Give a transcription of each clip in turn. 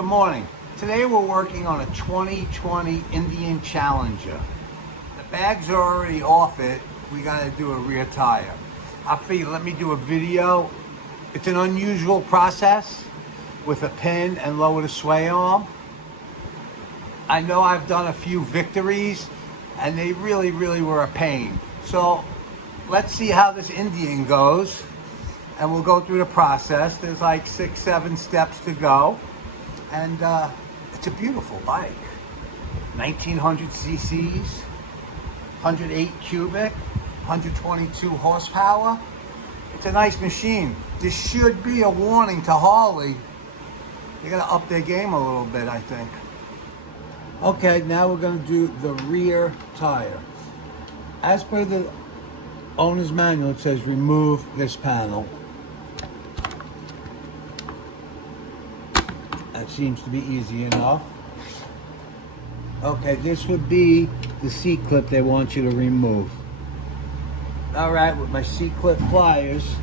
Good morning. Today we're working on a 2020 Indian Challenger. The bags are already off it. We got to do a rear tire. I figured let me do a video. It's an unusual process with a pin and lower the sway arm. I know I've done a few victories and they really were a pain. So let's see how this Indian goes and we'll go through the process. There's like 6-7 steps to go. And it's a beautiful bike. 1900 cc's, 108 cubic, 122 horsepower. It's a nice machine. This should be a warning to Harley. They gotta up their game a little bit, I think. Okay, now we're gonna do the rear tire. As per the owner's manual, it says remove this panel. That seems to be easy enough. Okay, this would be the C-clip they want you to remove. All right, with my C-clip pliers,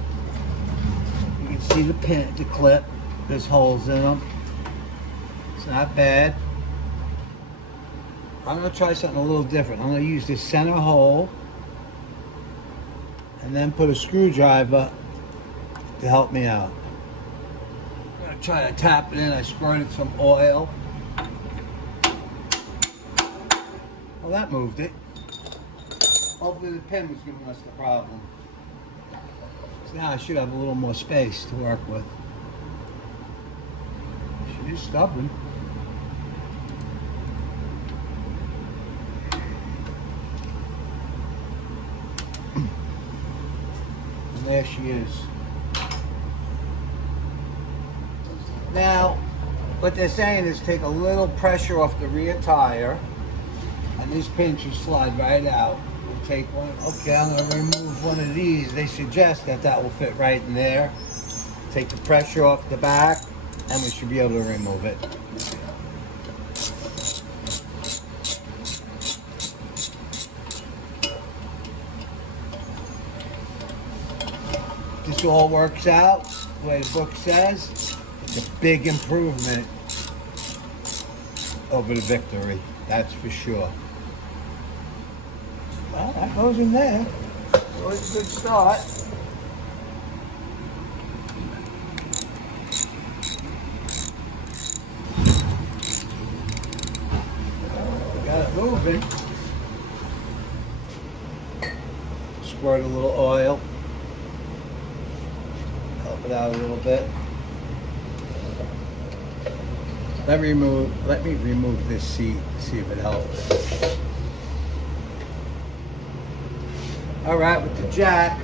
you can see the pin, the clip. There's holes in them. It's not bad. I'm gonna try something a little different. I'm gonna use this center hole and then put a screwdriver to help me out. I'm gonna try to tap it in. I squirted some oil. Well, that moved it. Hopefully the pin was giving us the problem. So now I should have a little more space to work with. She is stubborn. And there she is. Now, what they're saying is take a little pressure off the rear tire, and this pin should slide right out. We'll take one. Okay, I'm going to remove one of these. They suggest that will fit right in there. Take the pressure off the back, and we should be able to remove it. This all works out the way the book says. It's a big improvement over the Victory, that's for sure. Well, that goes in there. Always a good start. Got it moving. Squirt a little oil. Help it out a little bit. Let me remove this seat, see if it helps. All right, with the jack,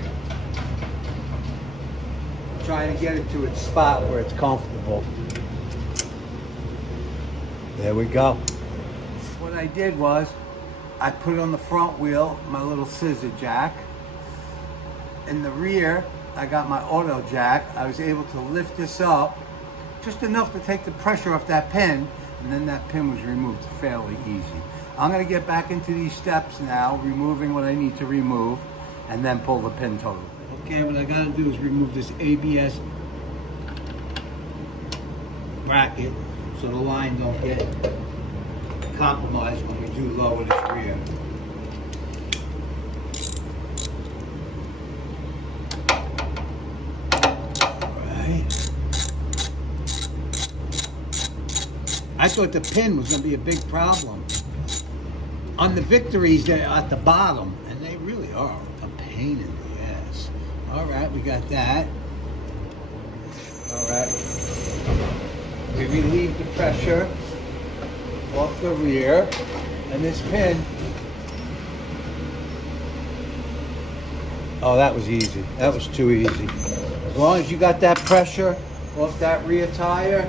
trying to get it to its spot where it's comfortable. There we go. What I did was, I put on the front wheel my little scissor jack. In the rear, I got my auto jack. I was able to lift this up just enough to take the pressure off that pin, and then that pin was removed fairly easy. I'm gonna get back into these steps now, removing what I need to remove, and then pull the pin totally. Okay, what I gotta do is remove this ABS bracket so the line don't get compromised when we do lower this rear. I thought the pin was going to be a big problem. On the Victories, they're at the bottom, and they really are a pain in the ass. All right, we got that. All right. We relieve the pressure off the rear, and this pin. Oh, that was easy. That was too easy. As long as you got that pressure off that rear tire,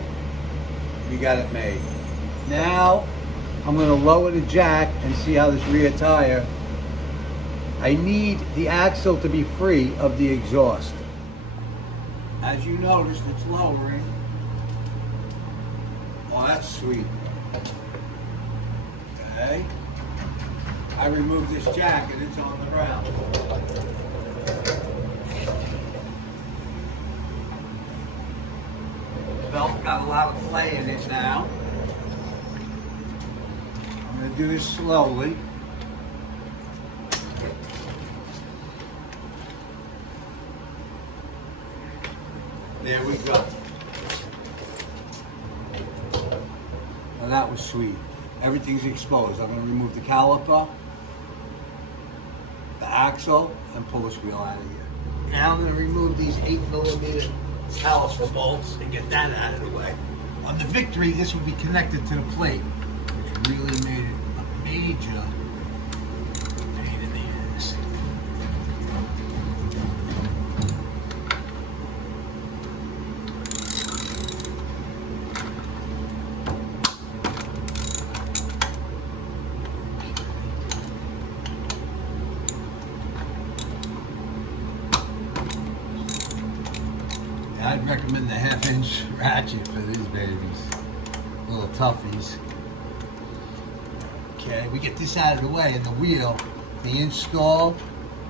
you got it made. Now, I'm going to lower the jack and see how this rear tire. I need the axle to be free of the exhaust. As you notice, it's lowering. Oh, that's sweet. Okay. I removed this jack and it's on the ground. belt got a lot of play in it now. I'm going to do this slowly. There we go. Now that was sweet. Everything's exposed. I'm going to remove the caliper, the axle, and pull this wheel out of here. Now I'm going to remove these 8mm caliper bolts and get that out of the way. On the Victory, this would be connected to the plate, which really made it a major pain in the ass. I'd recommend the 1/2-inch ratchet for these babies. Little toughies. Okay, we get this out of the way, and the wheel, the install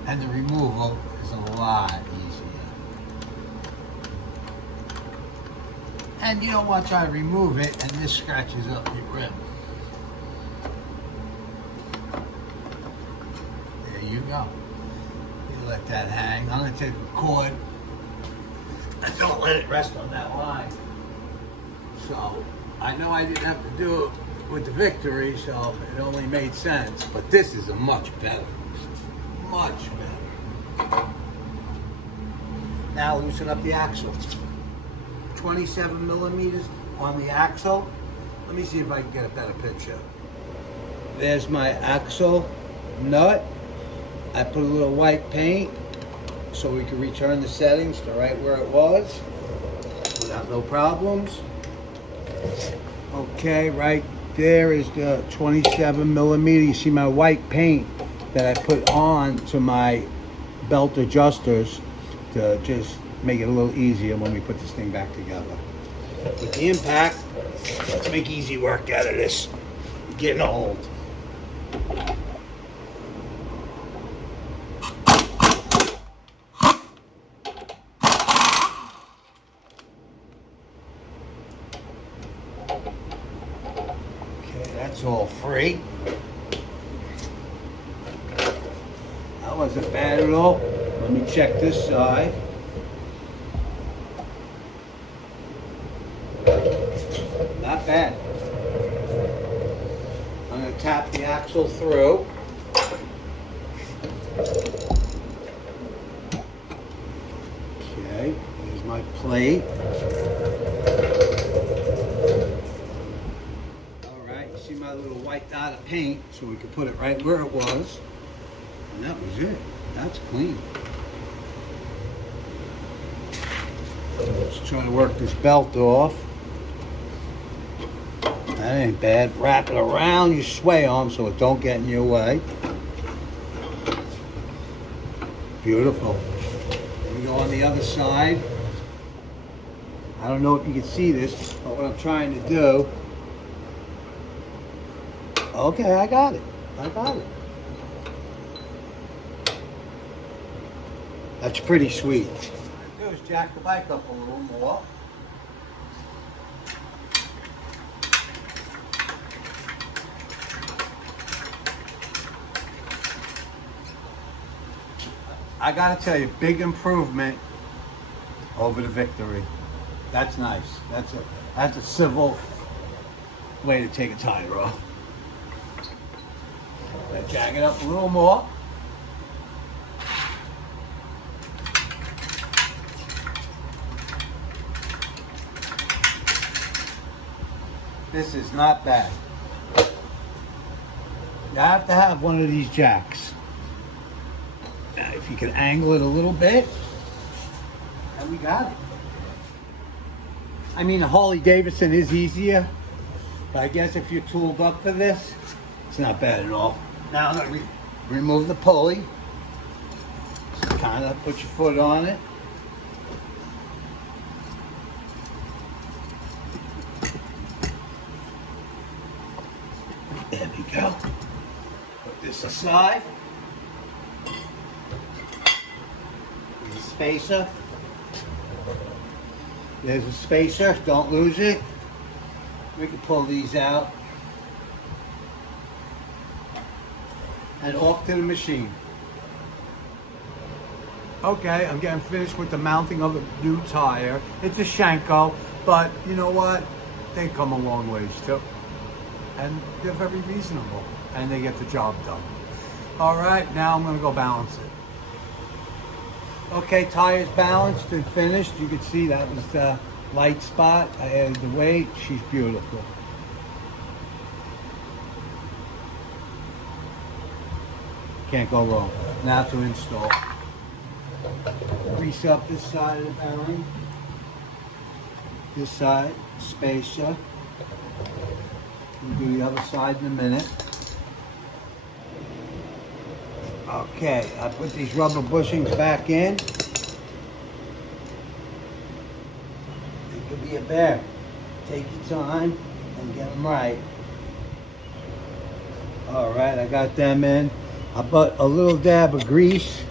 and the removal is a lot easier. And you don't want to try to remove it, and this scratches up your rim. There you go. You let that hang. I'm going to take the cord. And don't let it rest on that line. So, I know I didn't have to do it with the Victory, so it only made sense. But this is a much better. Much better. Now loosen up the axle. 27mm on the axle. Let me see if I can get a better picture. There's my axle nut. I put a little white paint so we can return the settings to right where it was without no problems. Okay, right there is the 27mm. You see my white paint that I put on to my belt adjusters to just make it a little easier when we put this thing back together. With the impact, let's make easy work out of this. Getting old. That's all free. That wasn't bad at all. Let me check this side. Not bad. I'm going to tap the axle through. Okay, there's my plate. See my little white dot of paint, so we could put it right where it was. And that was it. That's clean. Let's try to work this belt off. That ain't bad. Wrap it around your sway arm so it don't get in your way. Beautiful. Then we go on the other side. I don't know if you can see this, but what I'm trying to do. Okay, I got it. I got it. That's pretty sweet. What I'm going to do is jack the bike up a little more. I got to tell you, big improvement over the Victory. That's nice. That's a civil way to take a tire off. Let's jack it up a little more. This is not bad. You have to have one of these jacks. Now, if you can angle it a little bit, and we got it. I mean, a Harley Davidson is easier, but I guess if you're tooled up for this, it's not bad at all. Now I'm going to remove the pulley. Just kind of put your foot on it. There we go. Put this aside. The spacer. There's a spacer, don't lose it. We can pull these out. And off to the machine. Okay, I'm getting finished with the mounting of a new tire. It's a Shanko, but you know what? They come a long ways too. And they're very reasonable. And they get the job done. All right, now I'm gonna go balance it. Okay, tire's balanced and finished. You can see that was the light spot. I added the weight. She's beautiful. Can't go wrong. Now to install. Grease up this side of the bearing. This side, spacer. We'll do the other side in a minute. Okay, I put these rubber bushings back in. It could be a bear. Take your time and get them right. All right, I got them in. I put a little dab of grease.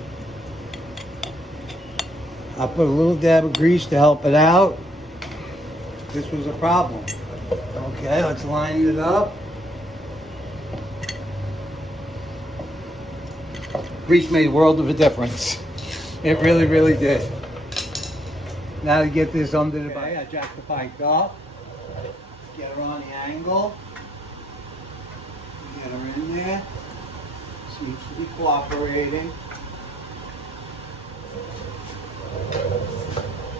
I put a little dab of grease to help it out. This was a problem. Okay, let's line it up. Grease made a world of a difference. It really, really did. Now to get this under the bike, I jack the bike up, get her on the angle, get her in there. Seems to be cooperating.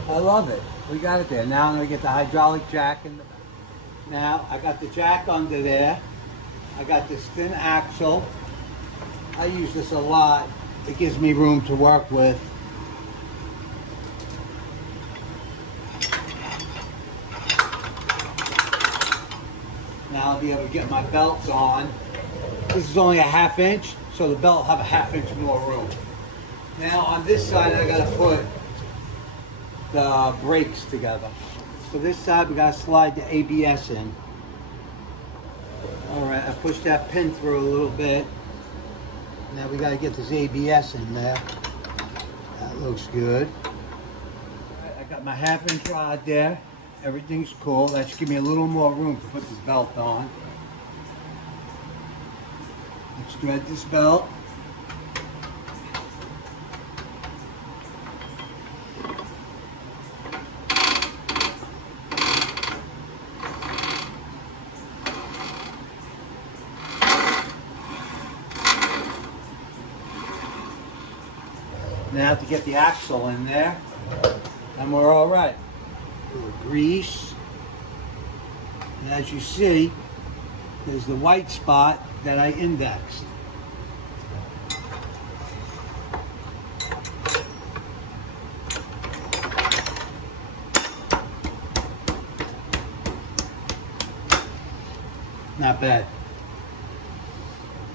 I love it. We got it there. Now I'm going to get the hydraulic jack in the back. Now I got the jack under there. I got this thin axle. I use this a lot. It gives me room to work with. Now I'll be able to get my belts on. This is only a 1/2 inch, so the belt will have a 1/2 inch more room. Now on this side I gotta put the brakes together. So this side we gotta slide the ABS in. Alright, I pushed that pin through a little bit. Now we gotta get this ABS in there. That looks good. Right, I got my 1/2 inch rod there. Everything's cool. That should give me a little more room to put this belt on. Let's thread this belt. Now to get the axle in there, and we're all right. A little grease, and as you see, there's the white spot that I indexed. Not bad.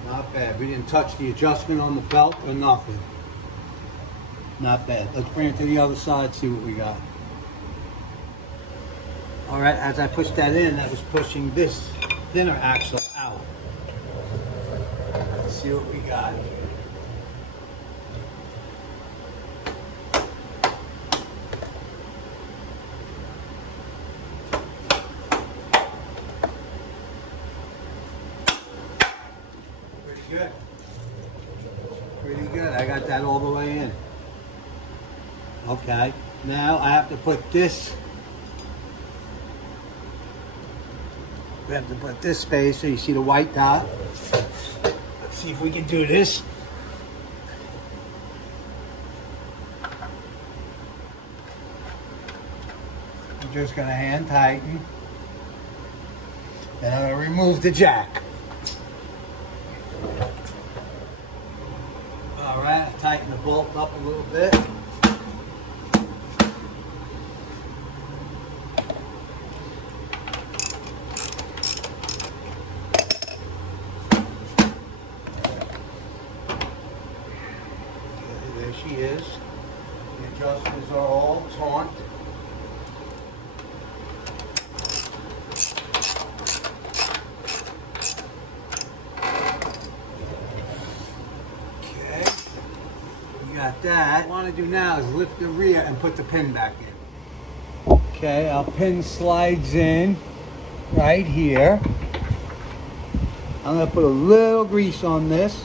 Not bad. We didn't touch the adjustment on the belt or nothing. Not bad. Let's bring it to the other side, see what we got. All right, as I pushed that in, that was pushing this thinner axle out. Let's see what we got. Pretty good. Pretty good. I got that all the way in. Okay, now I have to put this. We have to put this space so you see the white dot. Let's see if we can do this. I'm just gonna hand tighten. And I'm gonna remove the jack. All right, I've tightened the bolt up a little bit. There she is. The adjusters are all taut. Okay, we got that. What I want to do now is lift the rear and put the pin back in. Okay, our pin slides in right here. I'm gonna put a little grease on this.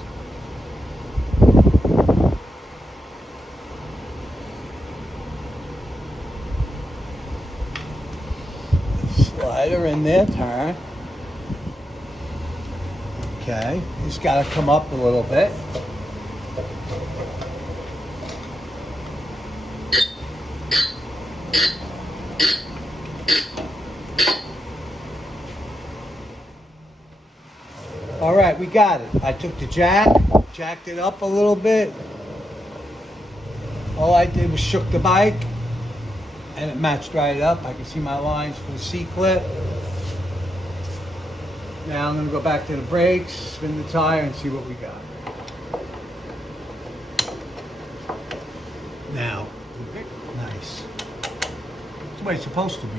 Slide her in there, turn. Okay, it's gotta come up a little bit. All right, we got it. I took the jacked it up a little bit. All I did was shook the bike and it matched right up. I can see my lines for the C-clip. Now I'm gonna go back to the brakes, spin the tire and see what we got. Now, nice. That's the way it's supposed to be.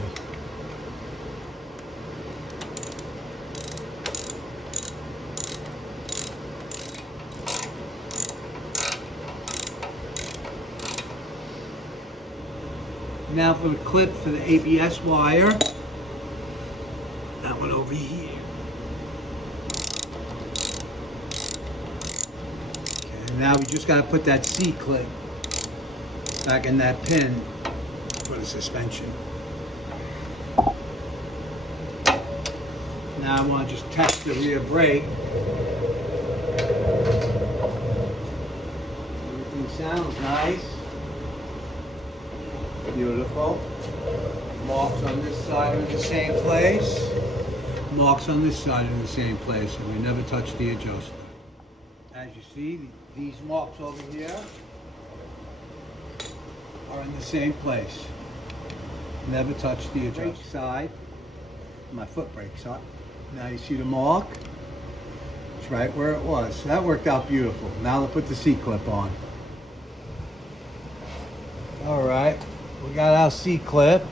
Now for the clip for the ABS wire. That one over here. Okay, now we just got to put that C-clip back in that pin for the suspension. Now I want to just test the rear brake. Everything sounds nice. Beautiful. Marks on this side are in the same place. Marks on this side are in the same place, and we never touch the adjuster. As you see, these marks over here are in the same place. Never touch the adjuster. Brake side, my foot brakes up. Now you see the mark? It's right where it was. So that worked out beautiful. Now let's put the C-clip on. All right. We got our C-clip.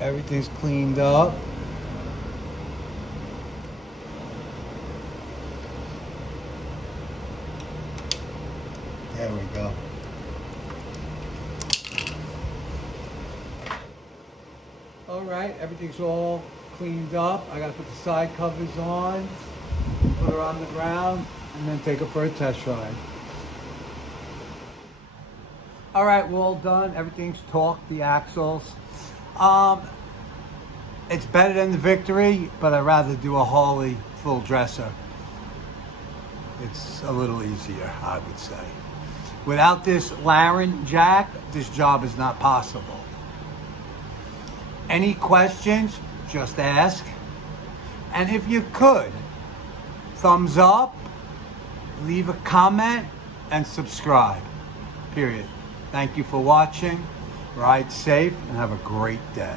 Everything's cleaned up. There we go. All right, everything's all cleaned up. I gotta put the side covers on, put her on the ground, and then take her for a test ride. All right, we're all done. Everything's torqued, the axles. It's better than the Victory, but I'd rather do a Harley full dresser. It's a little easier, I would say. Without this Laren jack, this job is not possible. Any questions, just ask. And if you could, thumbs up, leave a comment, and subscribe. Period. Thank you for watching. Ride safe and have a great day.